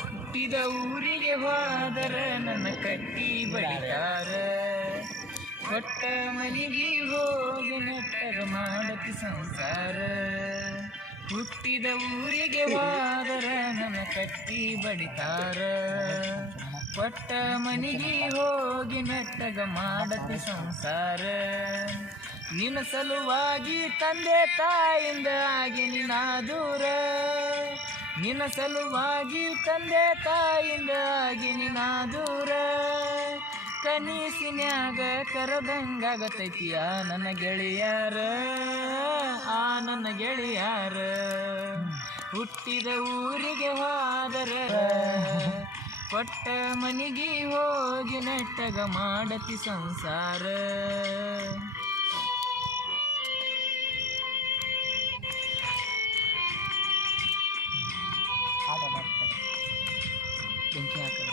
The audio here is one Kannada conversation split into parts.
ಹುಟ್ಟಿದ ಊರಿಗೆ ಹೋದರ ನನ್ನ ಕಟ್ಟಿ ಬಡಿತಾರ, ಕೊಟ್ಟ ಮನೆಗೆ ಹೋಗಿ ನೆಟ್ಟಗ ಮಾಡತಿ ಸಂಸಾರ. ಹುಟ್ಟಿದ ಊರಿಗೆ ಹೋದರ ನನ್ನ ಕಟ್ಟಿ ಬಡಿತಾರ, ಕೊಟ್ಟ ಮನೆಗೆ ಹೋಗಿ ನೆಟ್ಟಗ ಮಾಡತಿ ಸಂಸಾರ. ನಿನ್ನ ಸಲುವಾಗಿ ತಂದೆ ತಾಯಿಂದ ಆಗಿ ನಿನ್ನ ದೂರ, ನಿನ್ನ ಸಲುವಾಗಿ ತಂದೆ ತಾಯಿಂದ ಆಗಿ ನಿನ್ನ ದೂರ. ಕನಸಿನ್ಯಾಗ ಕರೆದಂಗಾಗತೈತಿಯ ನನ್ನ ಗೆಳೆಯಾರ, ಆ ನನ್ನ ಗೆಳೆಯಾರ. ಹುಟ್ಟಿದ ಊರಿಗೆ ಹೋದರ ಕೊಟ್ಟ ಮನೆಗೆ ಹೋಗಿ ನೆಟ್ಟಗ ಮಾಡತಿ ಸಂಸಾರ. ಬೆಂಕಿ ಹಾಕಲ್ಲ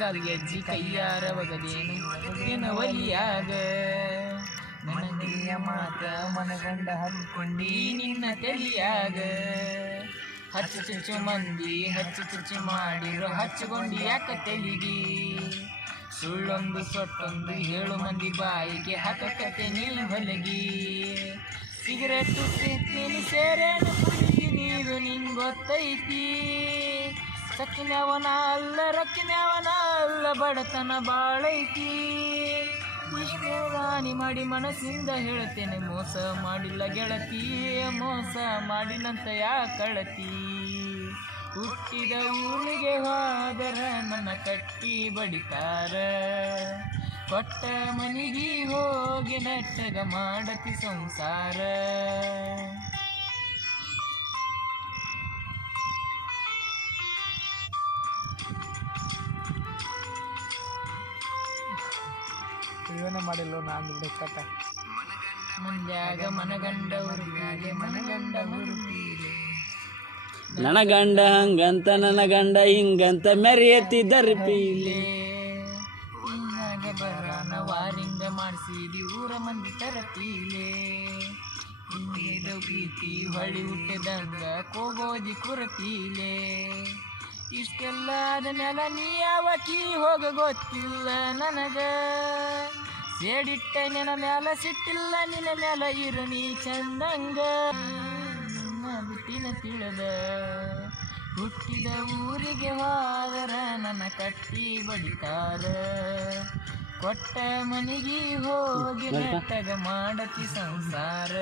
ಗಾಲಿಗೆ ಅಜ್ಜಿ ಕೈಯಾರ ಒಗದೇನು ಏನು ಒಲಿಯಾಗ. ನನಗೆಯ ಮಾತ ಮನಗಂಡ ಹತ್ಕೊಂಡಿ ನಿನ್ನ ತಲಿಯಾಗ. ಹಚ್ಚು ಚುಚ್ಚು ಮಂದಿ ಹಚ್ಚು ಚುಚ್ಚು ಮಾಡಿರೋ ಹಚ್ಚುಕೊಂಡಿ ಯಾಕ ತೆಲಿಗಿ. ಸುಳ್ಳೊಂದು ಸೊಟ್ಟೊಂದು ಹೇಳು ಮಂದಿ ಬಾಯಿಗೆ ಹಾಕಕತ್ತೆ ನೀನು ಹೊಲಗಿ. ಸಿಗರೇಟು ತಿಂತೀನಿ ಸೇರೇನು ಕುಡಿಗಿ ನೀರು ನಿಂಗೆ ಗೊತ್ತೈತಿ. ಸಕ್ಕಿನವನ ಅಲ್ಲ ರಕ್ಕಿನವನ ಅಲ್ಲ ಬಡತನ ಬಾಳೈತಿ. ರಾಣಿ ಮಾಡಿ ಮನಸ್ಸಿಂದ ಹೇಳ್ತೇನೆ ಮೋಸ ಮಾಡಿಲ್ಲ ಗೆಳತಿ, ಮೋಸ ಮಾಡಿಲ್ಲಂತ ಯಾಕಳತಿ. ಹುಟ್ಟಿದ ಊರಿಗೆ ಹೋದರ ನನ್ನ ಕಟ್ಟಿ ಬಡಿತಾರ, ಕೊಟ್ಟ ಮನೆಗೆ ಹೋಗಿ ನೆಟ್ಟಗ ಮಾಡತಿ ಸಂಸಾರ. ಇವನೇ ಮಾಡಿಲ್ಲ ನಾನು ಕಟ್ಟ. ಮಂದ್ಯಾಗ ಮನಗಂಡ ಹುರುಪಿಲೆ ಮನಗಂಡ ಹುರುಪಿಲೆ. ನನ್ನ ಗಂಡ ಹಂಗಂತ ನನ್ನ ಗಂಡ ಹಿಂಗಂತ ಮೆರೆಯತ್ತಿದ್ದರ ಪೀಲೆ. ಇನ್ನಾಗ ಬರಾನ ವಾರಿಂದ ಮಾಡಿಸಿದಿ ಊರ ಮಂದಿ ತರಪೀಲೆ. ಹಿಂದಿದ ಪ್ರೀತಿ ಹೊಳಿ ಹುಟ್ಟಿದಂಗ ಕೋಗೋದಿ ಕುರಪೀಲೆ. ಇಷ್ಟೆಲ್ಲ ಆದ ಮೇಲೆ ನೀ ಯಾವಕಿ ಹೋಗ ಗೊತ್ತಿಲ್ಲ ನನಗ. ಸೇಡಿಟ್ಟ ನಿನ್ನ ಮ್ಯಾಲ ಸಿಟ್ಟಿಲ್ಲ ನಿನ್ನ ಮ್ಯಾಲ ಇರು ನೀ ಚಂದಂಗ. ನಿನ್ನ ಬಿಟ್ಟಿನ ತಿಳಿದ ಹುಟ್ಟಿದ ಊರಿಗೆ ಹೋದರ ನನ್ನ ಕಟ್ಟಿ ಬಡಿತಾರ, ಕೊಟ್ಟ ಮನೆಗೆ ಹೋಗಿ ನೆಟ್ಟಗ ಮಾಡತಿ ಸಂಸಾರ.